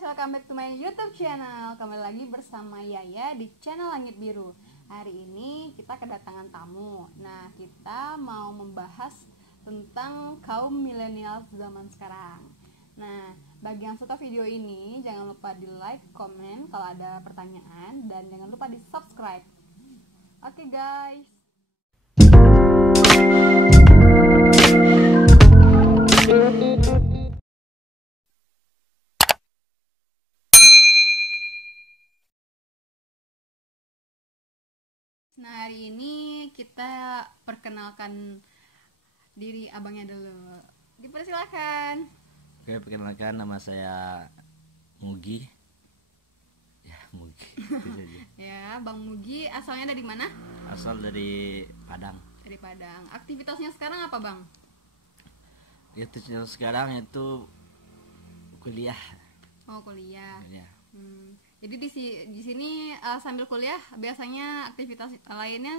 welcome back to my YouTube channel. Kembali lagi bersama Yaya di channel Langit Biru. Hari ini kita kedatangan tamu. Nah, kita mau membahas tentang kaum milenial zaman sekarang. Nah, bagi yang suka video ini, jangan lupa di like, komen kalau ada pertanyaan, dan jangan lupa di subscribe. Oke guys. Nah, hari ini kita perkenalkan diri abangnya dulu. Dipersilakan. Oke, perkenalkan, nama saya Mugi. Ya, Mugi. Itu saja. Ya, Bang Mugi asalnya dari mana? Asal dari Padang. Dari Padang. Aktivitasnya sekarang apa, Bang? Itu sekarang itu kuliah. Oh, kuliah. Ya. Jadi di sini sambil kuliah biasanya aktivitas lainnya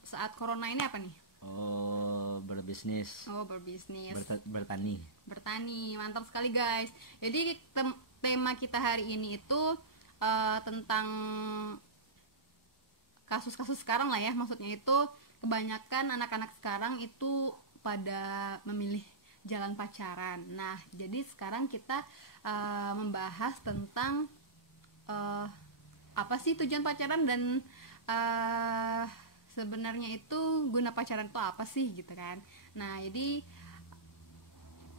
saat corona ini apa nih? Oh, berbisnis. Oh, berbisnis. Bertani. Bertani, mantap sekali guys. Jadi tema kita hari ini itu tentang kasus-kasus sekarang lah ya. Maksudnya itu kebanyakan anak-anak sekarang itu pada memilih jalan pacaran. Nah, jadi sekarang kita membahas tentang apa sih tujuan pacaran dan sebenarnya itu guna pacaran itu apa sih gitu kan. Nah, jadi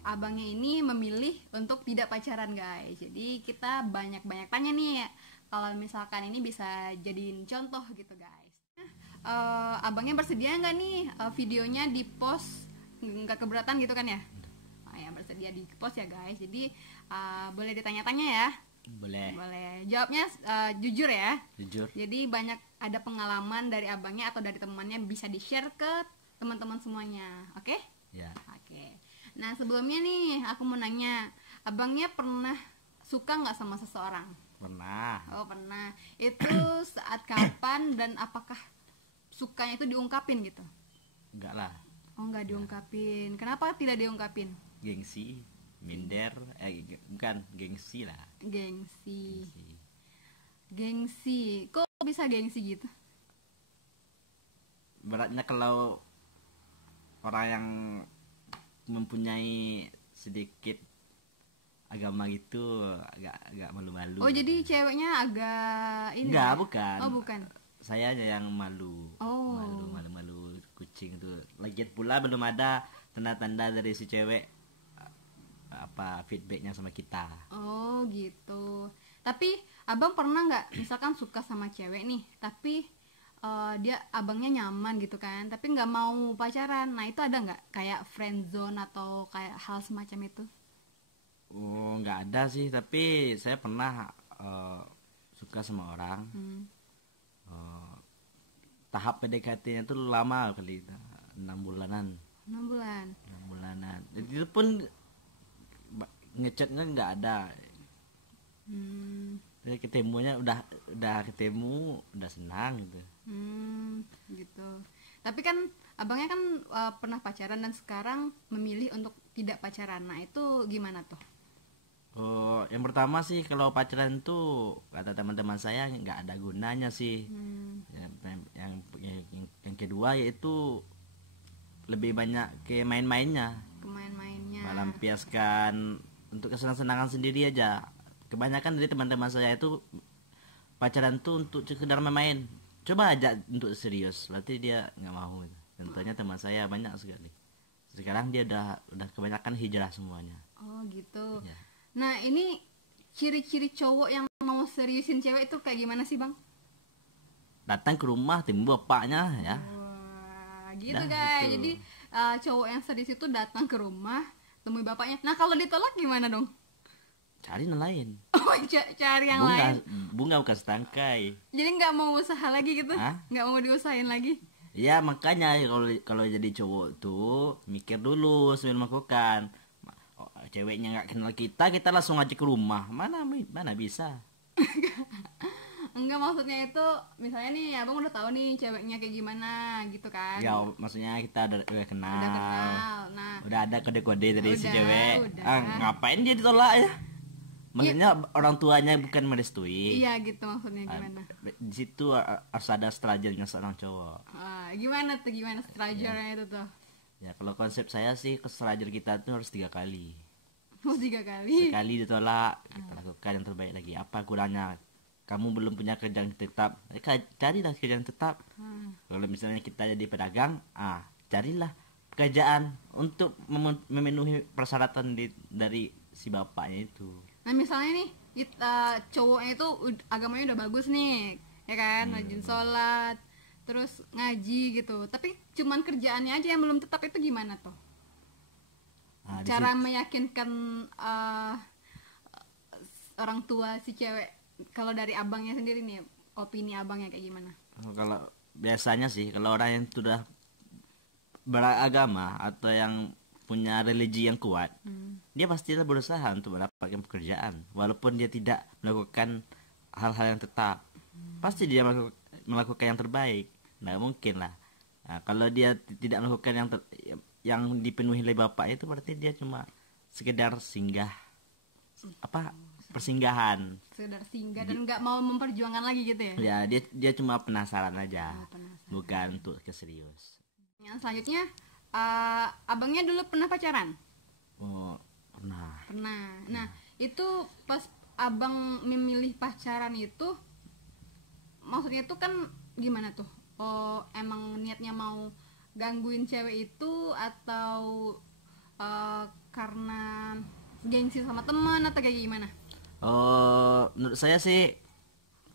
abangnya ini memilih untuk tidak pacaran guys. Jadi kita banyak-banyak tanya nih ya, kalau misalkan ini bisa jadiin contoh gitu guys. Abangnya bersedia nggak nih videonya di post, nggak keberatan gitu kan ya? Ya, bersedia di post ya guys. Jadi boleh ditanya-tanya ya. Boleh. Jawabnya jujur ya. Jujur. Jadi banyak ada pengalaman dari abangnya atau dari temannya, bisa di-share ke teman-teman semuanya. Oke? Ya. Oke. Nah, sebelumnya nih aku mau nanya, abangnya pernah suka nggak sama seseorang? Pernah. Oh, pernah. Itu saat kapan dan apakah sukanya itu diungkapin gitu? Enggak lah. Oh, nggak diungkapin. Kenapa tidak diungkapin? Gengsi, minder, bukan gengsi lah. Gengsi. Kok bisa gengsi gitu? Beratnya kalau orang yang mempunyai sedikit agama gitu agak malu-malu. Oh, jadi ceweknya agak ini? Enggak, bukan. Oh, bukan. Saya aja yang malu. Oh. Malu kucing itu. Lagian pula belum ada tanda-tanda dari si cewek feedbacknya sama kita. Oh, gitu. Tapi abang pernah nggak misalkan suka sama cewek nih, tapi dia abangnya nyaman gitu kan, tapi nggak mau pacaran. Nah, itu ada nggak kayak friend zone atau kayak hal semacam itu? Oh, nggak ada sih, tapi saya pernah suka sama orang. Tahap PDKT-nya tuh lama kali, 6 bulanan. 6 bulan. 6 bulanan. Jadi itu pun ngechatnya nggak ada. Jadi ketemunya udah ketemu, udah senang gitu. Gitu. Tapi kan abangnya kan pernah pacaran dan sekarang memilih untuk tidak pacaran. Nah, itu gimana tuh? Oh, yang pertama sih kalau pacaran tuh kata teman-teman saya nggak ada gunanya sih. Yang kedua yaitu lebih banyak ke main-mainnya. Melampiaskan untuk kesenangan sendiri aja. Kebanyakan dari teman-teman saya itu pacaran tuh untuk sekedar main. Coba aja untuk serius, berarti dia nggak mau. Contohnya teman saya banyak sekali. Sekarang dia udah kebanyakan hijrah semuanya. Oh, gitu. Ya. Nah, ini ciri-ciri cowok yang mau seriusin cewek itu kayak gimana sih, Bang? Datang ke rumah temu bapaknya ya. Wah, gitu guys. Gitu. Jadi cowok yang serius itu datang ke rumah, temui bapaknya. Nah, kalau ditolak gimana dong? Cari yang lain. Oh, cari yang lain. Bunga bukan setangkai. Jadi nggak mau usaha lagi gitu? Hah? Nggak mau diusahain lagi? Ya, makanya kalau jadi cowok tuh mikir dulu sebelum melakukan. Ceweknya nggak kenal kita langsung aja ke rumah. Mana bisa? Enggak, maksudnya itu misalnya nih abang udah tahu nih ceweknya kayak gimana gitu kan? Ya, maksudnya kita udah kenal. Udah kenal. Nah, udah ada kode-kode dari si cewek. Udah. Ngapain dia ditolak ya? Maksudnya orang tuanya bukan merestui. Iya gitu maksudnya gimana? Di situ harus ada strateginya seorang cowok. Gimana tuh, gimana strateginya itu tuh? Ya kalau konsep saya sih strategi kita tuh harus 3 kali. Oh 3 kali? Sekali ditolak, kita lakukan yang terbaik lagi. Apa kurangnya? Kamu belum punya kerjaan tetap, carilah kerjaan tetap. Kalau misalnya kita jadi pedagang, carilah pekerjaan untuk memenuhi persyaratan dari si bapaknya itu. Nah misalnya nih kita cowoknya itu agamanya udah bagus nih, ya kan, rajin sholat, terus ngaji gitu, tapi cuman kerjaannya aja yang belum tetap, itu gimana tuh? Cara meyakinkan orang tua si cewek, kalau dari abangnya sendiri nih, opini abangnya kayak gimana? Kalau biasanya sih, kalau orang yang sudah beragama atau yang punya religi yang kuat, dia pastilah berusaha untuk mendapatkan pekerjaan, walaupun dia tidak melakukan hal-hal yang tetap, pasti dia melakukan yang terbaik. Nah mungkin lah. Nah, kalau dia tidak melakukan yang dipenuhi oleh bapak itu, berarti dia cuma sekedar singgah, persinggahan. Sekedar singgah dan nggak mau memperjuangkan lagi gitu ya? Ya dia cuma penasaran aja, bukan untuk keserius. Yang selanjutnya, abangnya dulu pernah pacaran? Oh, pernah. Nah, itu pas abang memilih pacaran itu, maksudnya itu kan gimana tuh? Oh, emang niatnya mau gangguin cewek itu atau karena gengsi sama teman atau kayak gimana? Menurut saya sih,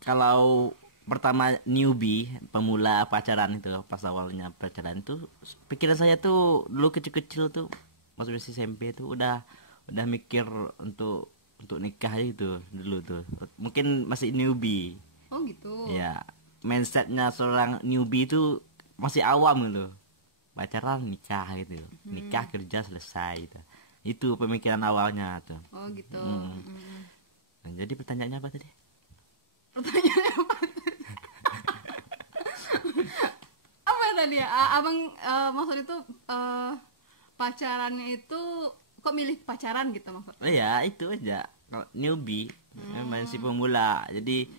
kalau pertama newbie, pemula pacaran itu, pas awalnya pacaran itu, pikiran saya tuh dulu kecil-kecil tuh, masuk SMP tuh udah mikir untuk nikah gitu dulu tuh. Mungkin masih newbie. Oh gitu. Ya, mindsetnya seorang newbie itu masih awam gitu. Pacaran, nikah gitu. Nikah, kerja, selesai gitu. Itu pemikiran awalnya tuh. Oh gitu. Nah, jadi pertanyaannya apa tadi? Pertanyaannya apa? Apa tadi ya? Abang maksud itu pacarannya itu kok milih pacaran gitu maksud? Ya itu aja. Kalau newbie, masih pemula. Jadi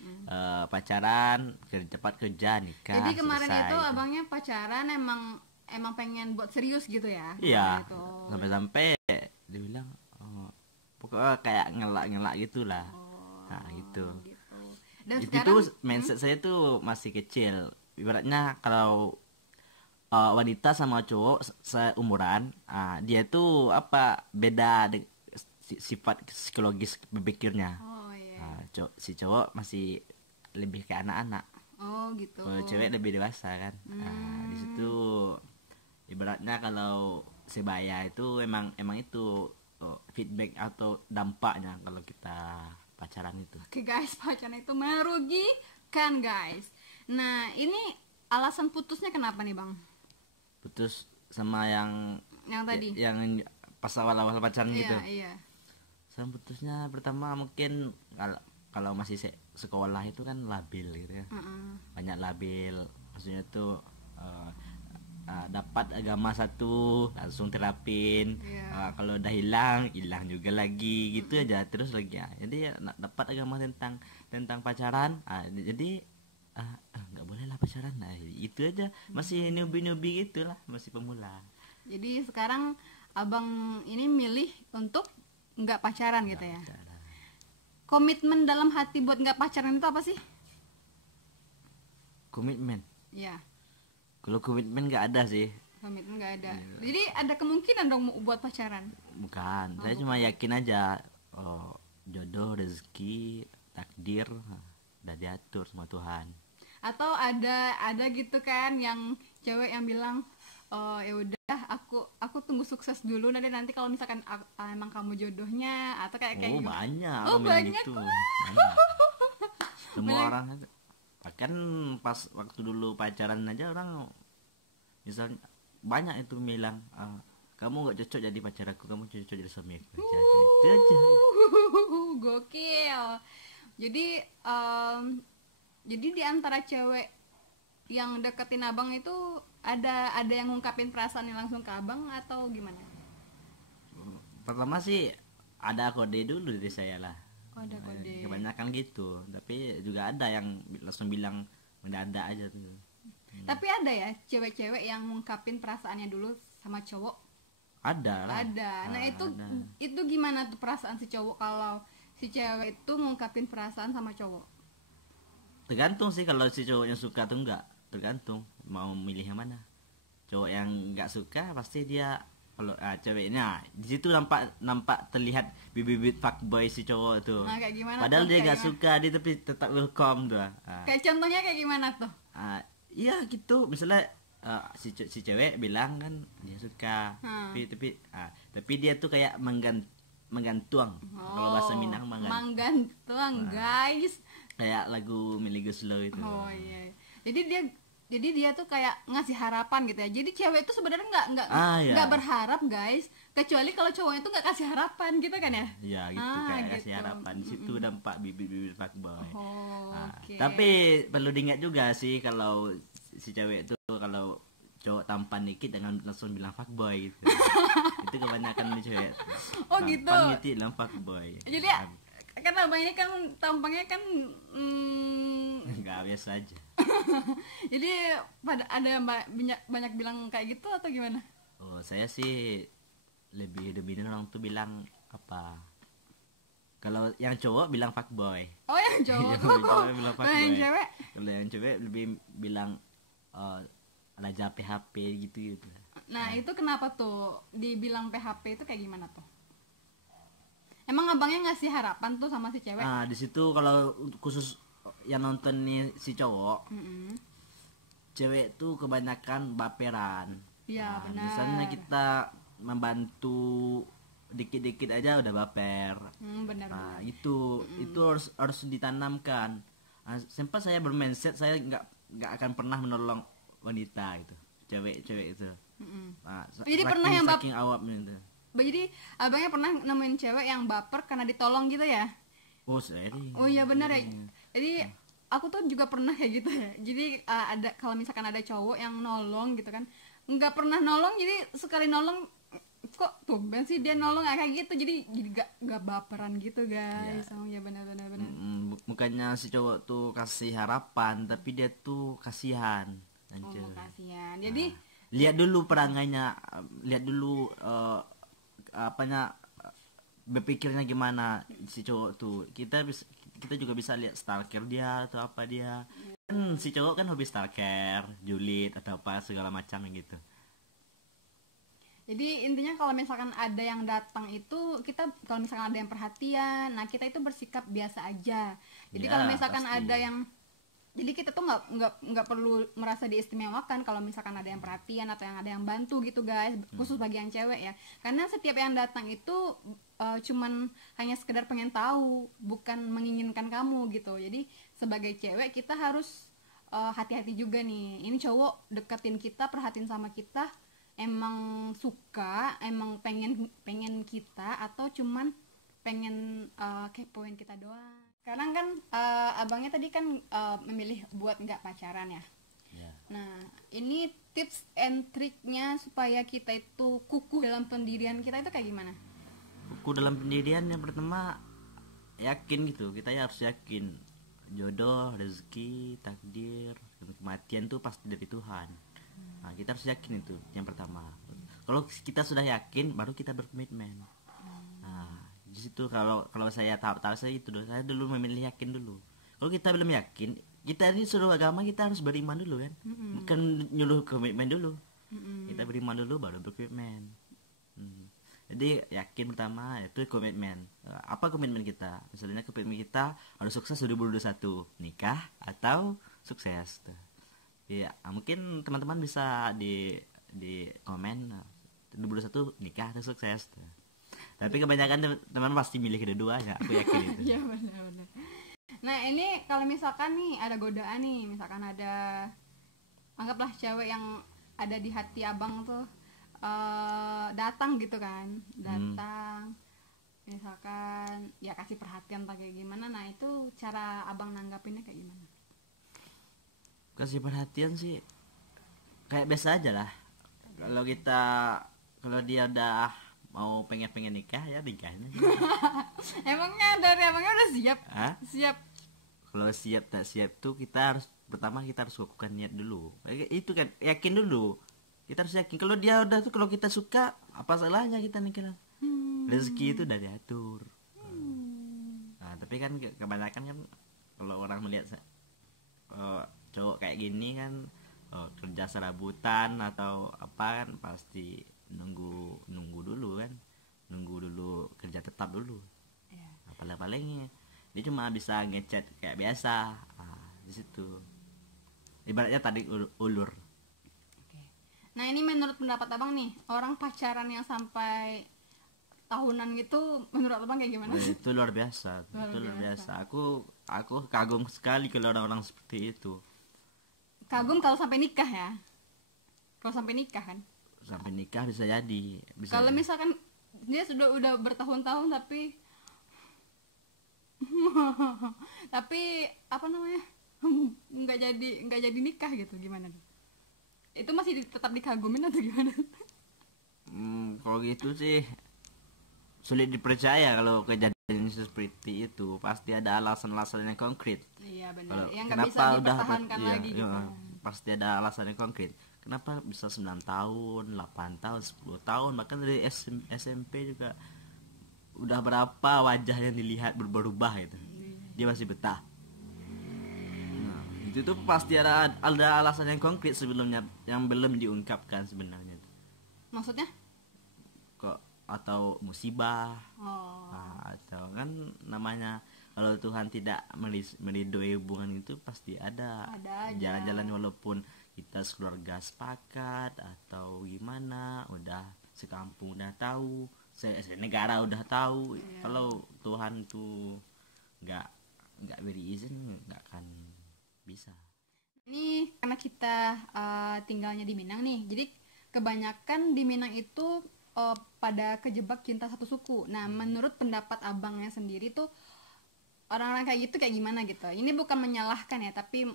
pacaran, cepat kerja, nikah. Jadi kemarin selesai, itu abangnya pacaran emang pengen buat serius gitu ya? Iya. Gitu. Sampai dibilang pokoknya kayak ngelak gitulah. Nah gitu. Dan Itu sekarang tuh mindset saya tuh masih kecil. Ibaratnya kalau wanita sama cowok seumuran, dia tuh beda sifat psikologis berpikirnya. Oh iya. Si cowok masih lebih kayak anak-anak. Oh gitu. Kalau cewek lebih dewasa kan. Di situ ibaratnya kalau sebaya itu emang itu feedback atau dampaknya kalau kita pacaran itu. Oke guys, pacaran itu merugikan guys. Nah ini alasan putusnya kenapa nih bang? Putus sama yang tadi? Yang pas awal-awal pacaran gitu. Iya. Sama putusnya pertama mungkin kalau masih sekolah itu kan labil gitu ya. Banyak labil. Maksudnya tuh dapat agama satu langsung terapin. Kalau udah hilang juga lagi gitu aja terus lagi ya. Jadi dapat agama tentang pacaran, jadi nggak boleh lah pacaran. Nah itu aja, masih newbie gitulah, masih pemula. Jadi sekarang abang ini milih untuk nggak pacaran gitu ya? Pacaran. Komitmen dalam hati buat nggak pacaran itu apa sih? Komitmen? Iya. Kalau komitmen nggak ada sih. Komitmen nggak ada. Jadi ada kemungkinan dong buat pacaran? Bukan. Saya cuma yakin aja. Jodoh, rezeki, takdir udah diatur sama Tuhan. Atau ada gitu kan yang cewek yang bilang, ya udah aku tunggu sukses dulu, nanti kalau misalkan emang kamu jodohnya, atau kayak gitu. Banyak. Banyak. Gitu. Banyak. Semua orang kan pas waktu dulu pacaran aja orang misalnya banyak itu bilang, kamu nggak cocok jadi pacar aku, kamu cocok jadi suami aku. Itu aja. Gokil. Jadi di antara cewek yang deketin abang itu ada yang ngungkapin perasaannya langsung ke abang atau gimana? Pertama sih ada kode dulu dari saya lah. Kode-kode. Kebanyakan gitu, tapi juga ada yang langsung bilang mendadak aja tuh. Tapi ada ya cewek-cewek yang ngungkapin perasaannya dulu sama cowok. Ada lah. Ada. Nah, ada. itu gimana tuh perasaan si cowok kalau si cewek itu ngungkapin perasaan sama cowok? Tergantung sih kalau si cowoknya suka atau enggak. Tergantung mau milih yang mana. Cowok yang enggak suka pasti dia kalau ceweknya di situ nampak terlihat bibit-bibit fuckboy si cowok tuh. Nah, kayak gimana Padahal tuh? dia Kayak enggak suka, dia tapi tetap welcome tuh. Kayak contohnya kayak gimana tuh? Iya gitu, misalnya si cewek bilang kan dia suka, tapi dia tuh kayak menggantung. Kalau bahasa Minang menggantung, guys. Kayak lagu Melly Goeslaw itu. Oh iya. Jadi dia tuh kayak ngasih harapan gitu ya. Jadi cewek itu sebenarnya nggak berharap, guys. Kecuali kalau cowoknya tuh nggak kasih harapan gitu kan ya? Iya gitu, kayak gitu. kasih harapan. Di situ nampak bibit-bibit fuckboy. Okay. Tapi perlu diingat juga sih kalau si cewek itu kalau cowok tampan dikit jangan langsung bilang fuckboy gitu. Itu kebanyakan nih cewek. Oh gitu. Tampan dikit bilang fuckboy. Jadi karena abang ini kan tampangnya kan nggak biasa aja. Jadi ada banyak bilang kayak gitu atau gimana? Oh, saya sih lebih orang tuh bilang apa? Kalau yang cowok bilang fuckboy. Oh, yang cowok. Bilang fuckboy. Yang cewek? Kalau yang cewek lebih bilang raja PHP gitu. Nah, itu kenapa tuh dibilang PHP itu kayak gimana tuh? Emang abangnya ngasih harapan tuh sama si cewek? Nah, di situ kalau khusus yang nonton nih si cowok, cewek tuh kebanyakan baperan. Iya, benar. Misalnya kita membantu dikit-dikit aja udah baper. Benar. Nah, itu harus ditanamkan. Sempat saya bermindset saya nggak akan pernah menolong wanita itu, cewek itu. Jadi pernah yang saking awamnya itu. Jadi abangnya pernah nemuin cewek yang baper karena ditolong gitu ya? Oh, sering. Oh iya benar ya. Jadi aku tuh juga pernah kayak gitu ya. Jadi ada kalau misalkan ada cowok yang nolong gitu kan, nggak pernah nolong, jadi sekali nolong kok tumben sih dia nolong kayak gitu, jadi nggak baperan gitu guys. Oh ya benar. Bukannya si cowok tuh kasih harapan, tapi dia tuh kasihan. Oh, kasihan. Jadi lihat dulu perangainya, lihat dulu berpikirnya gimana si cowok tuh. Kita juga bisa lihat stalker dia atau apa dia. Kan si cowok kan hobi stalker, julid atau apa segala macam gitu. Jadi intinya kalau misalkan ada yang datang itu, kita kalau misalkan ada yang perhatian, nah kita itu bersikap biasa aja. Jadi kalau misalkan pasti ada yang, jadi kita tuh nggak perlu merasa diistimewakan kalau misalkan ada yang perhatian atau yang ada yang bantu gitu guys, khusus bagi yang cewek ya. Karena setiap yang datang itu cuman hanya sekedar pengen tahu, bukan menginginkan kamu gitu. Jadi sebagai cewek kita harus hati-hati juga nih. Ini cowok deketin kita, perhatiin sama kita, emang suka, emang pengen kita, atau cuman pengen kepoin kita doang. Sekarang kan abangnya tadi kan memilih buat nggak pacaran ya. Nah, ini tips and triknya supaya kita itu kukuh dalam pendirian kita itu kayak gimana? Kukuh dalam pendirian yang pertama yakin gitu. Kita harus yakin jodoh, rezeki, takdir, kematian tuh pasti dari Tuhan. Nah, kita harus yakin itu yang pertama. Kalau kita sudah yakin, baru kita berkomitmen. Nah, di situ kalau saya tahu saya itu dulu, saya dulu memilih yakin dulu. Kalau kita belum yakin, kita ini suruh agama kita harus beriman dulu kan, bukan nyuruh komitmen dulu. Kita beriman dulu baru berkomitmen. Jadi yakin pertama itu komitmen. Apa komitmen kita? Misalnya komitmen kita harus sukses 2021, nikah atau sukses. Ya mungkin teman-teman bisa di komen 2021 nikah atau sukses. Tapi kebanyakan teman pasti milih kedua-duanya, aku yakin itu. Iya benar. Nah ini kalau misalkan nih ada godaan nih, misalkan ada, anggaplah cewek yang ada di hati abang tuh datang gitu kan, misalkan ya kasih perhatian atau kayak gimana, nah itu cara abang nanggapinnya kayak gimana? Kasih perhatian sih kayak biasa aja lah. Kalau dia udah mau pengen nikah ya nikahin aja. Emangnya udah siap? Hah? Siap. Kalau siap tak siap tuh kita harus lakukan niat dulu. Itu kan yakin dulu. Kita harus yakin kalau dia udah tuh, kalau kita suka apa salahnya kita nikah. Rezeki itu udah diatur. Nah, tapi kan kebanyakan kan kalau orang melihat cowok kayak gini kan kerja serabutan atau apa kan pasti nunggu dulu kerja tetap dulu. Paling-palingnya dia cuma bisa ngechat kayak biasa. Di situ ibaratnya tadi ulur. Nah ini menurut pendapat abang nih, orang pacaran yang sampai tahunan gitu menurut abang kayak gimana sih? Itu luar biasa. Luar biasa. Aku kagum sekali kalau orang-orang seperti itu. Kagum kalau sampai nikah ya. Kalau sampai nikah kan? Sampai nikah bisa jadi. Kalau misalkan dia udah bertahun-tahun tapi tapi apa namanya? nggak jadi nikah gitu, gimana? Itu masih tetap dikagumin atau gimana? Kalau gitu sih sulit dipercaya kalau kejadian seperti itu. Pasti ada alasan-alasan yang konkret. Iya benar. Yang nggak bisa dipertahankan lagi gitu. Pasti ada alasan yang konkret. Kenapa bisa 9 tahun, 8 tahun, 10 tahun, bahkan dari SMP juga udah berapa wajah yang dilihat berubah gitu. Dia masih betah. Nah, itu tuh pasti ada alasan yang konkret sebelumnya yang belum diungkapkan sebenarnya. Maksudnya? Kok atau musibah? Atau kan namanya kalau Tuhan tidak meridhoi hubungan itu pasti ada jalan-jalan, walaupun kita sekeluarga sepakat atau gimana, udah sekampung udah tahu, negara udah tahu. Kalau Tuhan tuh nggak beri izin, nggak akan bisa. Ini karena kita tinggalnya di Minang nih, jadi kebanyakan di Minang itu pada kejebak cinta satu suku. Nah menurut pendapat abangnya sendiri tuh orang-orang kayak gitu kayak gimana gitu? Ini bukan menyalahkan ya, tapi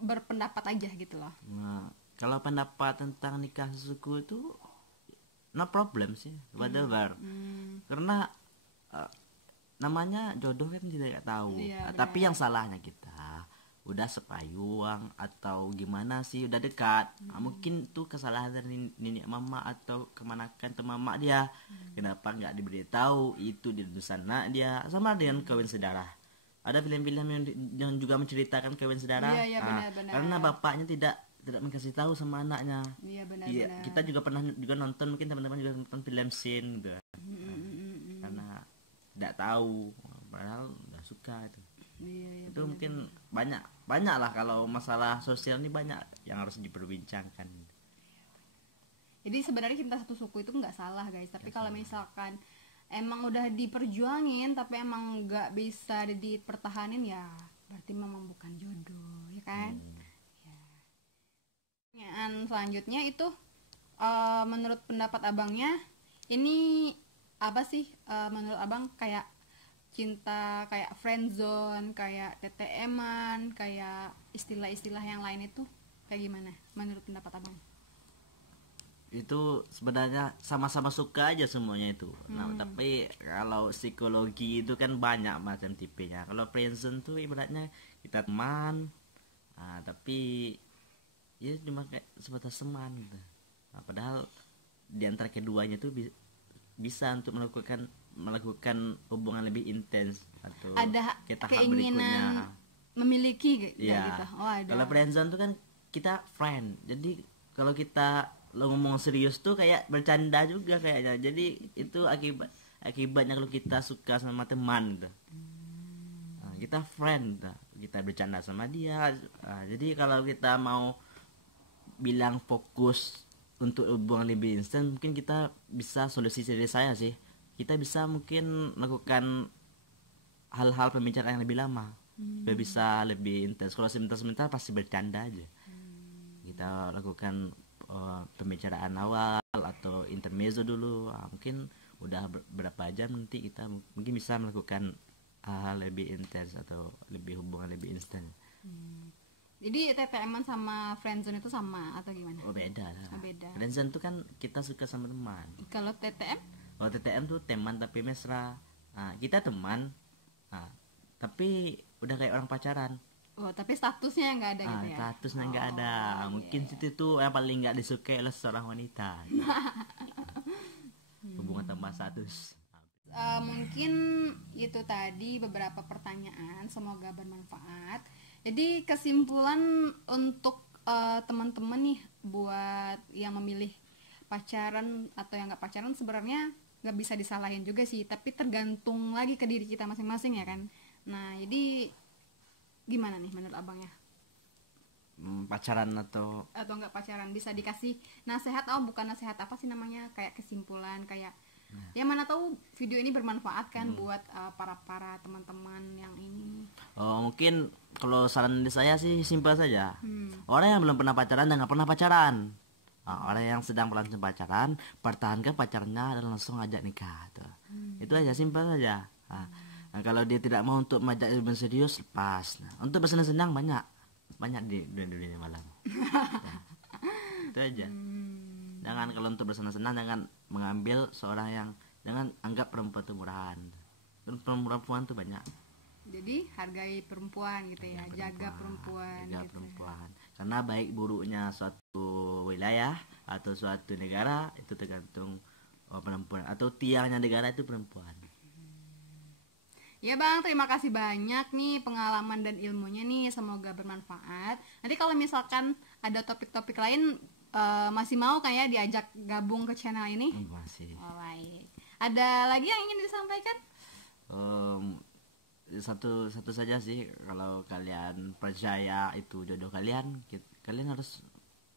berpendapat aja gitu loh. Nah kalau pendapat tentang nikah suku itu no problem sih, whatever. Karena namanya jodoh kan tidak tahu. Tapi yang salahnya kita udah sepayung atau gimana sih, udah dekat. Mungkin tuh kesalahan dari nenek mama atau kemanakan ke mama dia. Kenapa nggak diberitahu itu di sana dia, sama dengan kawin saudara. Ada film-film yang juga menceritakan kawin saudara. Benar. Karena bapaknya tidak mengasih tahu sama anaknya. Benar. Kita juga pernah nonton, mungkin teman-teman juga nonton film scene gitu. Karena tidak tahu, padahal nggak suka itu. Itu benar. Mungkin banyak lah, kalau masalah sosial ini banyak yang harus diperbincangkan. Jadi sebenarnya cinta satu suku itu nggak salah guys, tapi kalau misalkan emang udah diperjuangin tapi emang nggak bisa dipertahanin, ya berarti memang bukan jodoh, ya kan? Pertanyaan selanjutnya itu menurut pendapat abangnya ini apa sih menurut abang kayak cinta kayak friendzone, kayak TTM-an, kayak istilah-istilah yang lain itu kayak gimana menurut pendapat abang? Itu sebenarnya sama-sama suka aja semuanya itu. Nah, tapi kalau psikologi itu kan banyak macam tipenya. Kalau friendzone tuh ibaratnya kita teman, tapi ya cuma kayak sebatas teman gitu. Nah, padahal di antara keduanya tuh bisa untuk melakukan hubungan lebih intens atau ada keinginan memiliki gitu. Ada. Kalau friendzone tuh kan kita friend. Jadi kalau kita ngomong serius tuh kayak bercanda juga kayaknya. Jadi itu akibatnya kalau kita suka sama teman gitu. Nah, kita friend, kita bercanda sama dia. Jadi kalau kita mau bilang fokus untuk hubungan lebih instan, mungkin kita bisa solusi dari saya sih. Kita bisa mungkin melakukan hal-hal pembicaraan yang lebih lama, bisa lebih intens. Kalau sebentar-sebentar pasti bercanda aja. Kita lakukan pembicaraan awal atau intermezzo dulu. Mungkin udah berapa jam nanti kita mungkin bisa melakukan hal lebih intens atau hubungan lebih instan. Jadi TTM-an sama friendzone itu sama atau gimana? Beda lah. Beda. Friendzone itu kan kita suka sama teman. Kalau TTM? Kalau TTM tuh teman tapi mesra. Nah, kita teman, nah, tapi udah kayak orang pacaran. Oh, tapi statusnya nggak ada gitu ya? Statusnya nggak ada. Mungkin iya. situ tuh yang paling nggak disukai oleh seorang wanita. Hubungan tanpa status. Mungkin itu tadi beberapa pertanyaan, semoga bermanfaat. Jadi kesimpulan untuk teman-teman nih buat yang memilih pacaran atau yang nggak pacaran, sebenarnya nggak bisa disalahin juga sih, tapi tergantung lagi ke diri kita masing-masing ya kan. Nah, jadi gimana nih menurut abangnya? Pacaran atau Nggak pacaran, bisa dikasih nasihat, bukan nasihat, apa sih namanya, kayak kesimpulan, kayak ya mana tahu video ini bermanfaat kan buat para teman-teman yang ini. Mungkin kalau saran dari saya sih simpel saja. Orang yang belum pernah pacaran dan nggak pernah pacaran, orang yang sedang berlangsung pacaran, pertahankan pacarnya dan langsung ajak nikah tuh. Itu aja, simpel saja. Nah, kalau dia tidak mau untuk mengajak hubungan serius, lepas. Nah, untuk bersenang-senang banyak di dunia malam. Itu aja. Jangan, kalau untuk bersenang-senang jangan mengambil seorang yang, jangan anggap perempuan itu murahan. Perempuan tuh banyak. Jadi hargai perempuan gitu ya, jaga perempuan. Gitu. Karena baik buruknya suatu wilayah atau suatu negara itu tergantung perempuan, atau tiangnya negara itu perempuan. Ya Bang, terima kasih banyak nih pengalaman dan ilmunya nih, semoga bermanfaat. Nanti kalau misalkan ada topik-topik lain, masih mau kayak diajak gabung ke channel ini? Masih. Oh, baik. Ada lagi yang ingin disampaikan? Satu saja sih, kalau kalian percaya itu jodoh kalian harus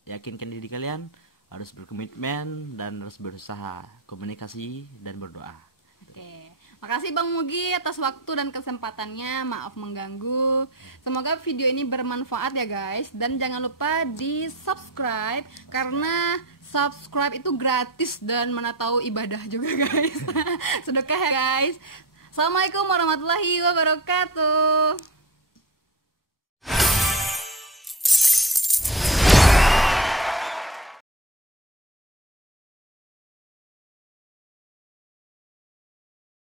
yakinkan diri kalian, harus berkomitmen dan harus berusaha, komunikasi dan berdoa. Oke. Makasih Bang Mugi atas waktu dan kesempatannya, maaf mengganggu. Semoga video ini bermanfaat ya guys. Dan jangan lupa di subscribe, karena subscribe itu gratis dan mana tahu ibadah juga guys. Sedekah ya guys. Assalamualaikum warahmatullahi wabarakatuh.